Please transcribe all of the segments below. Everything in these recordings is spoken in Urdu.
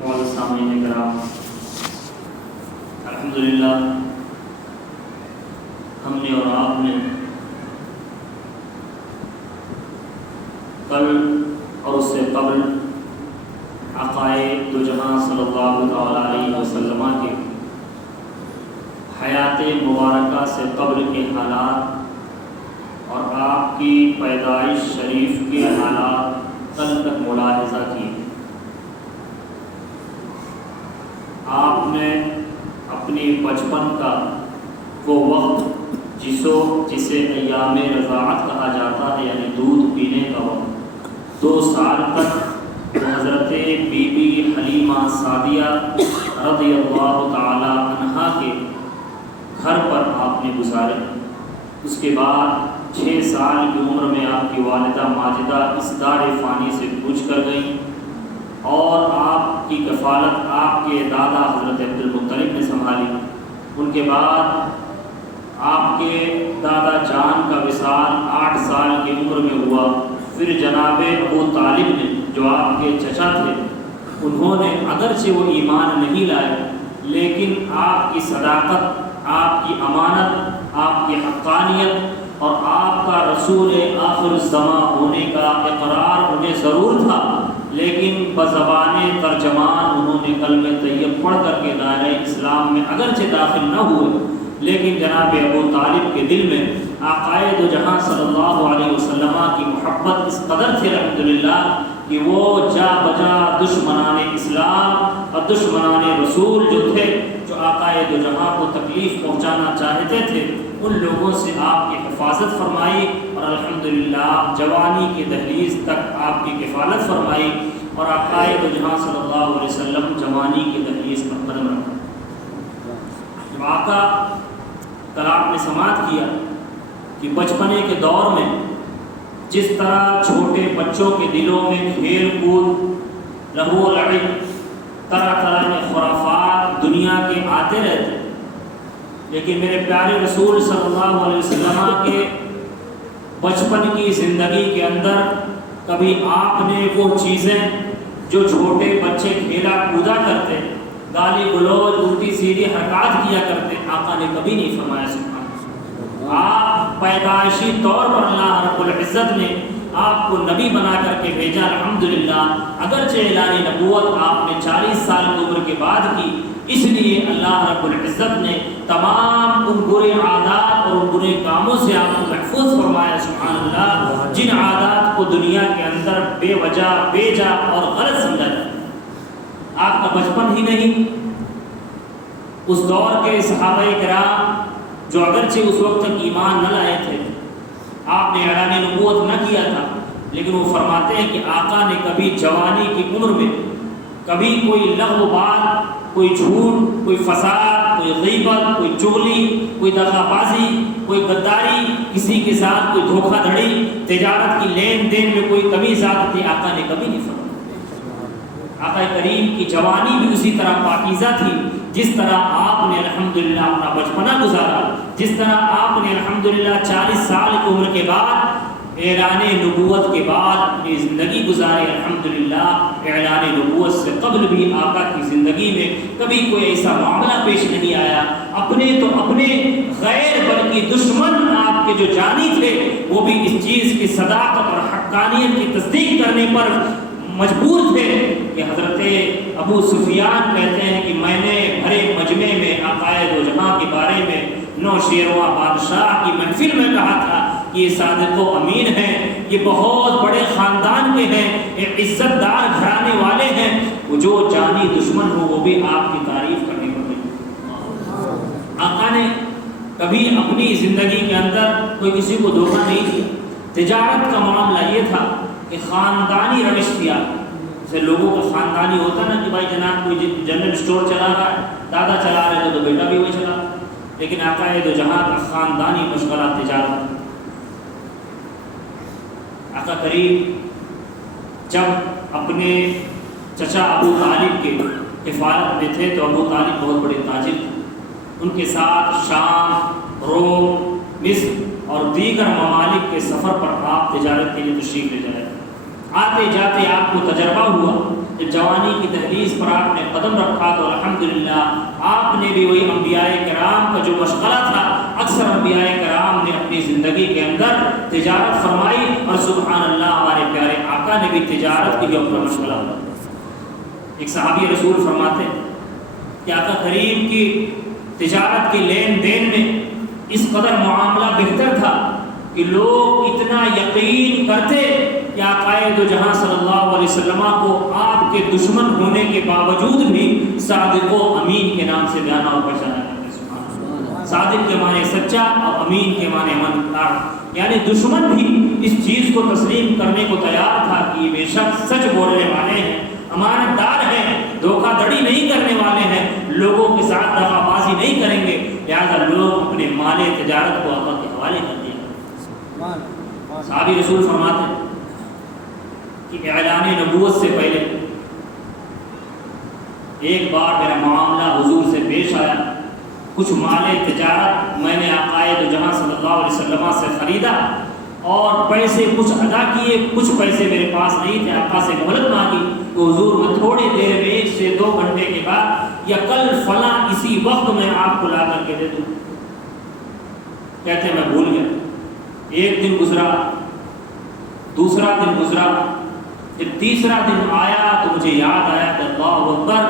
معزز سامعین کرام، الحمدللہ ہم نے اور آپ نے کل اور اس سے قبل عقائد دو جہاں صلی اللہ تعالیٰ علیہ وسلم کے حیات مبارکہ سے قبل کے حالات اور آپ کی پیدائش شریف کے حالات کل تک ملاحظہ کیے۔ آپ نے اپنی بچپن کا وہ وقت جسے ایام رضاعت کہا جاتا ہے، یعنی دودھ پینے کا وقت، 2 سال تک حضرت بی بی حلیمہ سعدیہ رضی اللہ تعالی عنہا کے گھر پر آپ نے گزارے۔ اس کے بعد 6 سال کی عمر میں آپ کی والدہ ماجدہ اس دار فانی سے کوچ کر گئیں اور آپ کی کفالت آپ کے دادا حضرت عبد المطلب نے سنبھالی۔ ان کے بعد آپ کے دادا جان کا وصال 8 سال کی عمر میں ہوا۔ پھر جناب ابو طالب نے، جو آپ کے چچا تھے، انہوں نے اگرچہ وہ ایمان نہیں لائے لیکن آپ کی صداقت، آپ کی امانت، آپ کی حقانیت اور آپ کا رسول آخر الزمان ہونے کا اقرار انہیں ضرور تھا، لیکن بزبان ترجمان انہوں نے کلمہ طیب پڑھ کر کے دائرہ اسلام میں اگرچہ داخل نہ ہوئے، لیکن جناب ابو طالب کے دل میں آقائے دو جہاں صلی اللہ علیہ وسلم کی محبت اس قدر تھی الحمدللہ کہ وہ جا بجا دشمنان اسلام اور دشمنان رسول جو تھے، جو آقائے دو جہاں کو تکلیف پہنچانا چاہتے تھے، ان لوگوں سے آپ کی حفاظت فرمائی اور الحمدللہ جوانی کی دہلیز تک آپ کی کفالت فرمائی اور آقائے دو جہاں صلی اللہ علیہ وسلم جوانی کی دہلیز پر قدم رکھا۔ جب آقا کلام نے سماعت کیا کہ بچپنے کے دور میں جس طرح چھوٹے بچوں کے دلوں میں کھیل کود، لہو و لعب، طرح طرح کے خرافات دنیا کے آتے رہتے، لیکن میرے پیارے رسول صلی اللہ علیہ وسلم کے بچپن کی زندگی کے اندر کبھی آپ نے وہ چیزیں جو چھوٹے بچے کھیلا کودا کرتے، گالی گلوچ، الٹی سیدھی حرکات کیا کرتے، آقا نے کبھی نہیں فرمایا سبحان اللہ۔ آپ پیدائشی طور پر اللہ رب العزت نے آپ کو نبی بنا کر کے بھیجا الحمدللہ، اگرچہ اعلان نبوت آپ نے 40 سال کی عمر کے بعد کی، اس لیے اللہ رب العزت نے تمام ان برے عادات اور ان برے کاموں سے آپ کو محفوظ فرمایا سبحان اللہ، جن عادات کو دنیا کے اندر بے وجہ، بے جا اور غلط سمجھا جاتا۔ آپ کا بچپن ہی نہیں، اس دور کے صحابہ کرام جو اگرچہ اس وقت تک ایمان نہ لائے تھے، آپ نے اعلان نبوت نہ کیا تھا، لیکن وہ فرماتے ہیں کہ آقا نے کبھی جوانی کی عمر میں کبھی کوئی لغو بات، کوئی جھوٹ، کوئی فساد، کوئی غیبت، کوئی چغلی، کوئی دغا بازی، کوئی غداری، کسی کے ساتھ کوئی دھوکہ دھڑی، تجارت کی لین دین میں کوئی کمی زیادتی آقا نے کبھی نہیں فرمایا۔ آقا کریم کی جوانی بھی اسی طرح پاکیزہ تھی جس طرح آپ نے الحمدللہ اپنا بچپنا گزارا، جس طرح آپ نے الحمدللہ 40 سال کی عمر کے بعد اعلان نبوت کے بعد اپنی زندگی گزاری۔ الحمدللہ اعلان نبوت سے قبل بھی آقا کی زندگی میں کبھی کوئی ایسا معاملہ پیش نہیں آیا، اپنے غیر بلکہ دشمن آپ کے جو جانی تھے وہ بھی اس چیز کی صداقت اور حقانیت کی تصدیق کرنے پر مجبور تھے کہ حضرت ابو سفیان کہتے ہیں کہ میں نے بھرے مجمع میں آقائے دو جہاں کے بارے میں نوشیروہ بادشاہ کی محفل میں کہا تھا کہ یہ صادق و امین ہیں، یہ بہت بڑے خاندان کے ہیں، ایک عزت دار گھرانے والے ہیں، وہ جو جانی دشمن ہو وہ بھی آپ کی تعریف کرنے کو ملے۔ آقا نے کبھی اپنی زندگی کے اندر کوئی کسی کو دھوکہ نہیں دیا۔ تجارت کا معاملہ یہ تھا کہ خاندانی روش کیا، جیسے لوگوں کا خاندانی ہوتا نا کہ بھائی جناب کوئی جنرل اسٹور چلا رہا ہے، دادا چلا رہے تو بیٹا بھی وہی چلا، لیکن آقا دو جہاں کا خاندانی مشغلہ تجارت۔ آقا کریم جب اپنے چچا ابو طالب کے حفاظت میں تھے تو ابو طالب بہت بڑے تاجر تھے، ان کے ساتھ شام، روم، مصر اور دیگر ممالک کے سفر پر آپ تجارت کے لیے تشریف لے جائے۔ آتے جاتے آپ کو تجربہ ہوا، جب جوانی کی دہلیز پر آپ نے قدم رکھا تو الحمدللہ آپ نے بھی وہی انبیاء کرام کا جو مشغلہ تھا، اکثر انبیاء کرام نے اپنی زندگی کے اندر تجارت فرمائی، اور سبحان اللہ ہمارے پیارے آقا نے بھی تجارت کی جو اپنا مشغلہ ہوا۔ ایک صحابی رسول فرماتے ہیں کہ آقا کریم کی تجارت کے لین دین میں اس قدر معاملہ بہتر تھا کہ لوگ اتنا یقین کرتے کہ آقا دو جہاں صلی اللہ علیہ وسلم کو آپ کے دشمن ہونے کے باوجود بھی صادق و امین کے نام سے بیانہ اور پہچانا کرتے۔ صادق کے معنی سچا اور امین کے معنی امانتدار، یعنی دشمن بھی اس چیز کو تسلیم کرنے کو تیار تھا کہ یہ بے شک سچ بولنے والے ہیں، امانتدار ہیں، دھوکہ دڑی نہیں کرنے والے ہیں، لوگوں کے ساتھ دغا بازی نہیں کریں گے، لہذا لوگ اپنے مال تجارت کو آقا کے حوالے کر دیا۔ صحابی رسول فرماتے ہیں کہ اعلان نبوت سے پہلے ایک بار میرا معاملہ حضور سے پیش آیا، کچھ مال تجارت میں نے آقا دو جہاں صلی اللہ علیہ وسلم سے خریدا اور پیسے کچھ ادا کیے، کچھ پیسے میرے پاس نہیں تھے، آقا سے مہلت مانگی تو حضور میں تھوڑی دیر میں 1 سے 2 گھنٹے کے بعد یا کل فلاں اسی وقت میں آپ کو لا کر کے دے دوں۔ کہتے میں بھول گیا۔ ایک دن گزرا، دوسرا دن گزرا، جب تیسرا دن آیا تو مجھے یاد آیا کہ اللہ اکبر،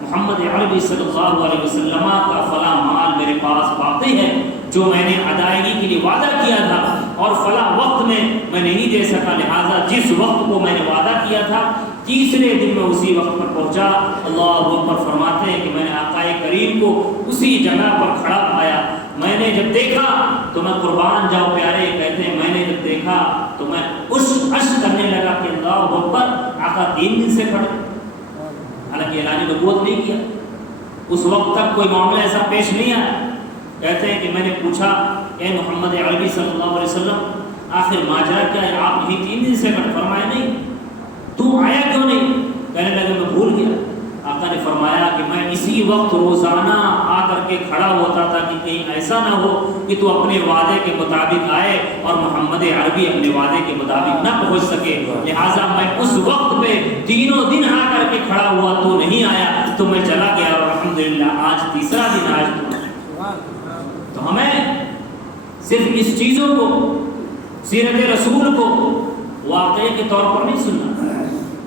محمد عربی صلی اللہ علیہ وسلم کا فلاں مال میرے پاس باقی ہے جو میں نے ادائیگی کے لیے وعدہ کیا تھا، اور فلاں وقت میں نہیں دے سکا، لہٰذا جس وقت کو میں نے وعدہ کیا تھا تیسرے دن میں اسی وقت پر پہنچا۔ اللہ اکبر فرماتے ہیں کہ میں نے آقا کریم کو اسی جگہ پر کھڑا پایا، میں نے جب دیکھا تو میں قربان جاؤ پیارے، کہتے ہیں میں نے جب دیکھا تو میں اش کرنے لگا کہ اللہ اکبر، آقا 3 دن سے کھڑے، حالانکہ اعلان نبوت نہیں کیا، اس وقت تک کوئی معاملہ ایسا پیش نہیں آیا۔ کہتے ہیں کہ میں نے پوچھا اے محمد عربی صلی اللہ علیہ وسلم آخر ماجرا کیا ہے، آپ نہیں 3 دن سے کھڑے؟ فرمایا نہیں، تو آیا کیوں نہیں؟ کہنے لگے میں بھول گیا۔ آقا نے فرمایا کہ میں اسی وقت روزانہ آ کر کے کھڑا ہوتا تھا کہ کہیں ایسا نہ ہو کہ تو اپنے وعدے کے مطابق آئے اور محمد عربی اپنے وعدے کے مطابق نہ پہنچ سکے، لہٰذا میں اس وقت پہ تینوں دن آ کر کے کھڑا ہوا، تو نہیں آیا تو میں چلا گیا، اور الحمدللہ آج تیسرا دن، آج تو ہمیں صرف اس چیزوں کو، سیرت رسول کو واقعے کے طور پر نہیں سننا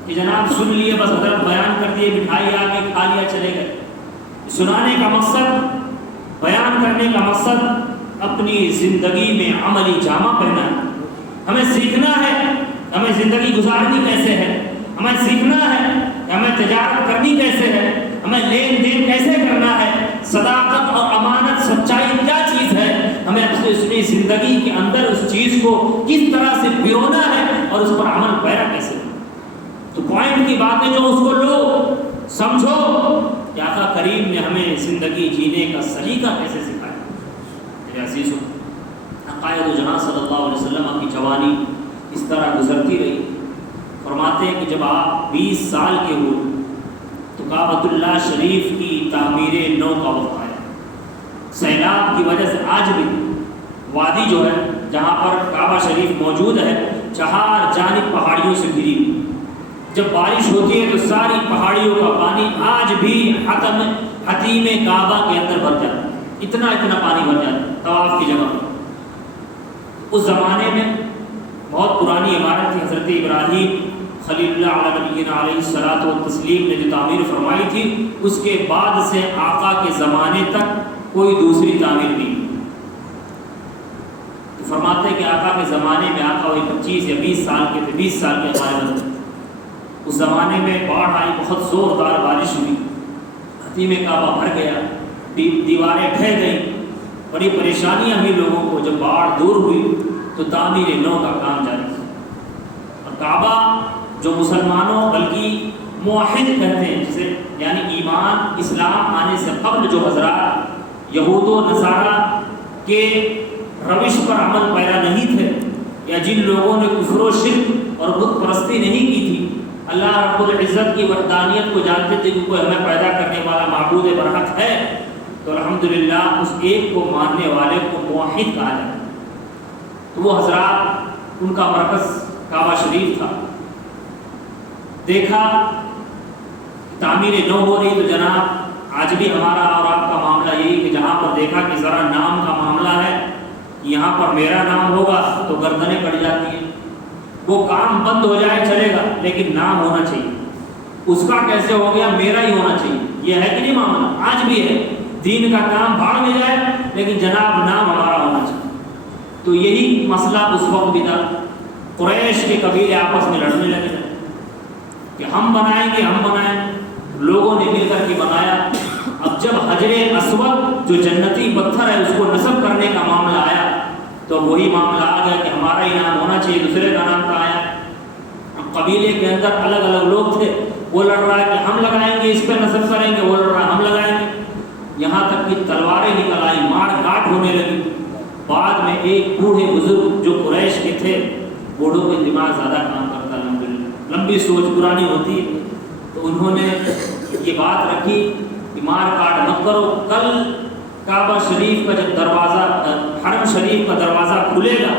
کہ جناب سن لیے بس حضرت بیان کر دیے، مٹھائی آ کے کھا لیا چلے گئے۔ سنانے کا مقصد، بیان کرنے کا مقصد اپنی زندگی میں عملی جامہ پہننا ہے۔ ہمیں سیکھنا ہے ہمیں زندگی گزارنی کیسے ہے، ہمیں سیکھنا ہے ہمیں تجارت کرنی کیسے ہے، ہمیں لین دین کیسے کرنا ہے، صداقت اور امانت سچائی کیا چیز ہے، ہمیں اپنی زندگی کے اندر اس چیز کو کس طرح سے پیرونا ہے اور اس پر عمل پیرا کیسے۔ تو پوائنٹ کی باتیں جو اس کو لو، سمجھو کہ آقا کریم نے ہمیں زندگی جینے کا سلیقہ کیسے سکھایا۔ میرے عزیزو، آقا دو جہاں صلی اللہ علیہ وسلم کی جوانی اس طرح گزرتی رہی۔ فرماتے ہیں کہ جب آپ 20 سال کے ہوئے تو کعبۃ اللہ شریف کی تعمیر نو کا وقت آیا۔ سیلاب کی وجہ سے آج بھی وادی جو ہے جہاں پر کعبہ شریف موجود ہے، 4 جانب پہاڑیوں سے گھری ہوئی، جب بارش ہوتی ہے تو ساری پہاڑیوں کا پانی آج بھی حتیم کعبہ کے اندر بھر جاتا ہے، اتنا پانی بھر جاتا ہے طواف کی جگہ پر۔ اس زمانے میں بہت پرانی عمارت تھی، حضرت ابراہیم خلیل اللہ علیہ نبینا علیہ الصلوۃ والتسلیم نے جو تعمیر فرمائی تھی، اس کے بعد سے آقا کے زمانے تک کوئی دوسری تعمیر نہیں۔ تو فرماتے ہیں کہ آقا کے زمانے میں آقا وہی 25 یا 20 سال کے تھے، 20 سال کے ہمارے بندے۔ اس زمانے میں باڑھ آئی، بہت زوردار بارش ہوئی، حتیم کعبہ بھر گیا، دیواریں ڈھہ گئیں، بڑی پریشانیاں ہوئی لوگوں کو۔ جب باڑھ دور ہوئی تو تعمیر نو کا کام جاری تھا، اور کعبہ جو مسلمانوں بلکہ موحد کہتے ہیں جسے، یعنی ایمان اسلام آنے سے قبل جو حضرات یہود و نصارہ کے روش پر عمل پیرا نہیں تھے، یا جن لوگوں نے کفر و شرک اور بت پرستی نہیں کی تھی، اللہ رب العزت کی وحدانیت کو جانتے تھے کہ کوئی ہمیں پیدا کرنے والا معبود برحق ہے، تو الحمدللہ اس ایک کو ماننے والے کو موحد کہا جاتا ہے۔ تو وہ حضرات، ان کا مرکز کعبہ شریف تھا، دیکھا تعمیر نو ہو رہی تو جناب آج بھی ہمارا اور آپ کا معاملہ یہی کہ جہاں پر دیکھا کہ ذرا نام کا معاملہ ہے، یہاں پر میرا نام ہوگا تو گردنیں کٹ جاتی ہیں. وہ کام بند ہو جائے چلے گا لیکن نام ہونا چاہیے. اس کا کیسے ہو گیا؟ میرا ہی ہونا چاہیے. یہ ہے کہ نہیں معاملہ؟ آج بھی ہے. دین کا کام بھاڑ میں جائے لیکن جناب نام ہمارا ہونا چاہیے. تو یہی مسئلہ اس وقت بھی تھا. قریش کے قبیلے آپس میں لڑنے لگے کہ ہم بنائیں گے ہم بنائیں. لوگوں نے مل کر کے بنایا. اب جب حجر اسود جو جنتی پتھر ہے اس کو نصب کرنے کا معاملہ آیا تو وہی معاملہ آ گیا کہ ہمارا ہی نام ہونا چاہیے، دوسرے کا نام کا آیا. قبیلے کے اندر الگ الگ لوگ تھے. وہ لڑ رہا ہے کہ ہم لگائیں گے اس پہ نصب کریں گے، وہ لڑ رہا ہے ہم لگائیں گے. یہاں تک کہ تلواریں نکل آئی، مار کاٹ ہونے لگی. بعد میں ایک بوڑھے بزرگ جو قریش کے تھے، بوڑھوں کا دماغ زیادہ کام کرتا ہے الحمدللہ، لمبی سوچ پرانی ہوتی ہے، تو انہوں نے یہ بات رکھی کہ مار کاٹ مت کرو. کل کعبہ شریف کا جب دروازہ، حرم شریف کا دروازہ کھلے گا،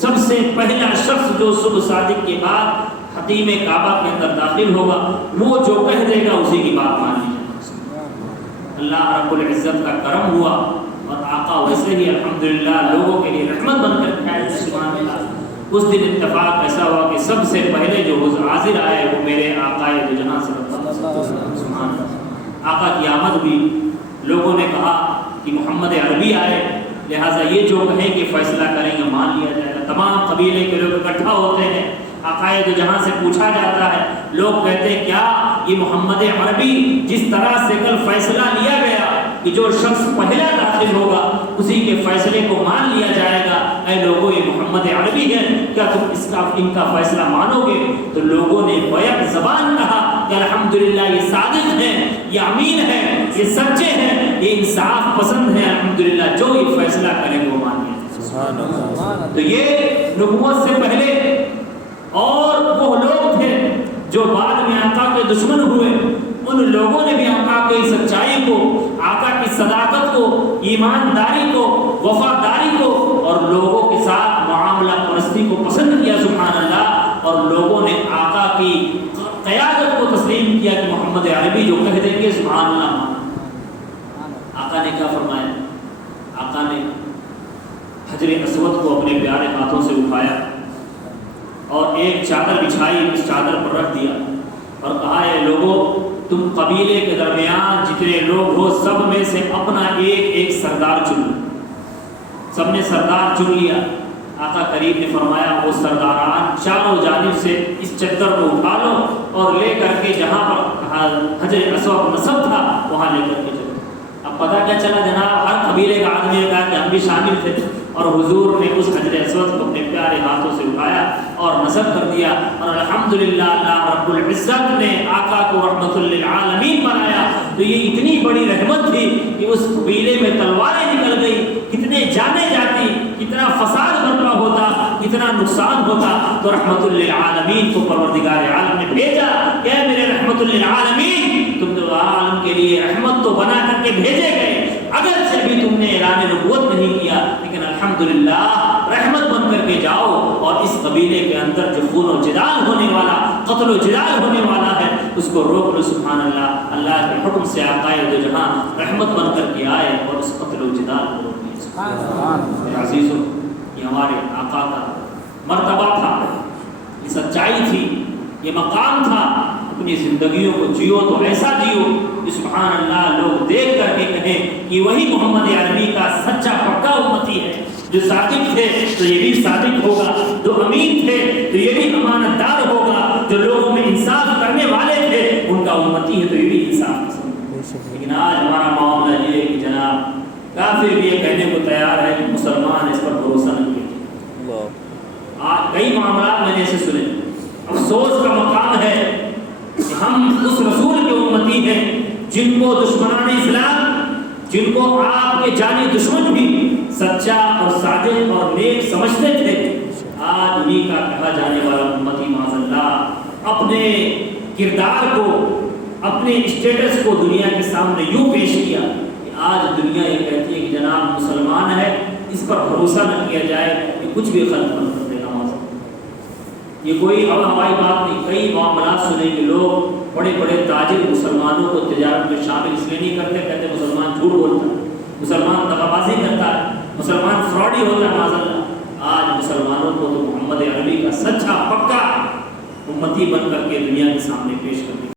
سب سے پہلا شخص جو صبح صادق کے بعد حتیم کعبہ کے اندر داخل ہوگا، وہ جو کہہ دے گا اسی کی بات مان لیجیے. اللہ رب العزت کا کرم ہوا اور آقا ویسے ہی الحمدللہ لوگوں کے لیے رحمت بن کر آئے. سبحان اللہ. اس دن اتفاق ایسا ہوا کہ سب سے پہلے جو حاضر آئے وہ میرے آقا دو جہاں صلی اللہ علیہ وسلم. سبحان اللہ. آقا کی آمد ہوئی. لوگوں نے کہا کہ محمد عربی آئے، لہٰذا یہ جو کہیں کہ فیصلہ کریں گے مان لیا جائے گا. تمام قبیلے کے لوگ اکٹھا ہوتے ہیں. آقا دو جہاں سے پوچھا جاتا ہے. لوگ کہتے ہیں کیا یہ محمد عربی جس طرح سے کل فیصلہ لیا گیا کہ جو شخص پہلا داخل ہوگا اسی کے فیصلے کو مان لیا جائے گا، اے لوگوں یہ محمد عربی ہے، کیا تم ان کا فیصلہ مانو گے؟ تو لوگوں نے بیک زبان کہا کہ الحمدللہ یہ صادق ہیں، یہ امین ہیں، یہ سچے ہیں، یہ انصاف پسند ہیں، الحمدللہ جو یہ فیصلہ کریں گے وہ مان لیا. تو یہ نبوت سے پہلے اور وہ لوگ تھے جو بعد میں آقا کے دشمن ہوئے، ان لوگوں نے بھی آقا کی سچائی کو، آقا کی صداقت کو، ایمانداری کو، وفاداری کو اور لوگوں کے ساتھ معاملہ پرستی کو پسند کیا. سبحان اللہ. اور لوگوں نے آقا کی قیادت کو تسلیم کیا کہ محمد عربی جو کہہ دیں گے سبحان اللہ. آقا نے کیا فرمایا؟ آقا نے حجر اسود کو اپنے پیارے ہاتھوں سے اٹھایا اور ایک چادر بچھائی، اس چادر پر رکھ دیا اور کہا اے لوگوں، تم قبیلے کے درمیان جتنے لوگ ہو سب میں سے اپنا ایک سردار چن لو. سب نے سردار چن لیا. آقا کریم نے فرمایا وہ سرداران چاروں جانب سے اس چادر کو اٹھا لو اور لے کر کے جہاں پر حجر اسود نصب تھا وہاں لے کر کے چلو. اب پتہ کیا چلا جناب؟ ہر قبیلے کا آدمی نے کہا کہ ہم بھی شامل تھے اور حضور نے اس حجر اسود کو اپنے پیارے ہاتھوں سے اٹھایا اور نصب کر دیا. اور الحمدللہ اللہ رب العزت نے آقا کو رحمت للعالمین بنایا. تو یہ اتنی بڑی رحمت تھی کہ اس قبیلے میں تلواریں نکل گئی، کتنے جانیں جاتی، کتنا فساد برپا ہوتا، کتنا نقصان ہوتا. تو رحمت للعالمین کو پروردگار عالم نے بھیجا کہ اے میرے رحمت للعالمین، تم تو عالم کے لیے رحمت تو بنا کر کے بھیجے گئے، اگرچہ بھی تم نے اعلان نبوت نہیں کیا، لیکن الحمدللہ رحمت بن کر کے جاؤ. اور اس قبیلے کے اندر جو خون و جدال ہونے والا، قتل و جدال ہونے والا ہے، اس کو روک لو. سبحان اللہ. اللہ کے حکم سے آقا دو جہاں رحمت بن کر کے آئے اور اس قتل و جدال کو روک لیا. میرے عزیزو، یہ ہمارے آقا کا مرتبہ تھا، یہ سچائی تھی، یہ مقام تھا. اپنی زندگیوں کو جیو تو ایسا جیو کہ سبحان اللہ لوگ دیکھ کر کے کہیں کہ وہی محمد عربی کا سچا پکا امتی ہے. جو صادق تھے تو یہ بھی صادق ہوگا، جو امین تھے تو یہ بھی امانت دار ہوگا، جو لوگوں میں انصاف کرنے والے تھے ان کا امتی ہے تو یہ بھی انصاف پسند. لیکن آج ہمارا معاملہ یہ ہے کہ جناب کافر بھی یہ کہنے کو تیار ہے کہ مسلمان اس پر بھروسہ نہیں کرتے. آج کئی معاملات میں نے ایسے سنے. افسوس کا مقام ہے کہ ہم اس رسول کے امتی ہیں جن کو دشمنان اسلام، جن کو آپ کے جانی دشمن بھی سچا اور صادق اور نیک سمجھتے تھے، آج انہیں کا کہا جانے والا امتی معاذ اللہ اپنے کردار کو، اپنے اسٹیٹس کو دنیا کے سامنے یوں پیش کیا کہ آج دنیا یہ کہتی ہے کہ جناب مسلمان ہے، اس پر بھروسہ نہ کیا جائے کہ کچھ بھی خلق بن کر دے گا. یہ کوئی ہوائی بات نہیں. کئی معاملات سنیں گے لوگ بڑے بڑے تاجر مسلمانوں کو تجارت میں شامل اس لیے نہیں کرتے، کہتے مسلمان جھوٹ بولتا ہے، مسلمان دغابازی کرتا ہے، مسلمان فراڈی ہوتا ہے. معاذ اللہ. آج مسلمانوں کو تو محمد عربی کا سچا پکا امتی بن کر کے دنیا کے سامنے پیش کر دیا.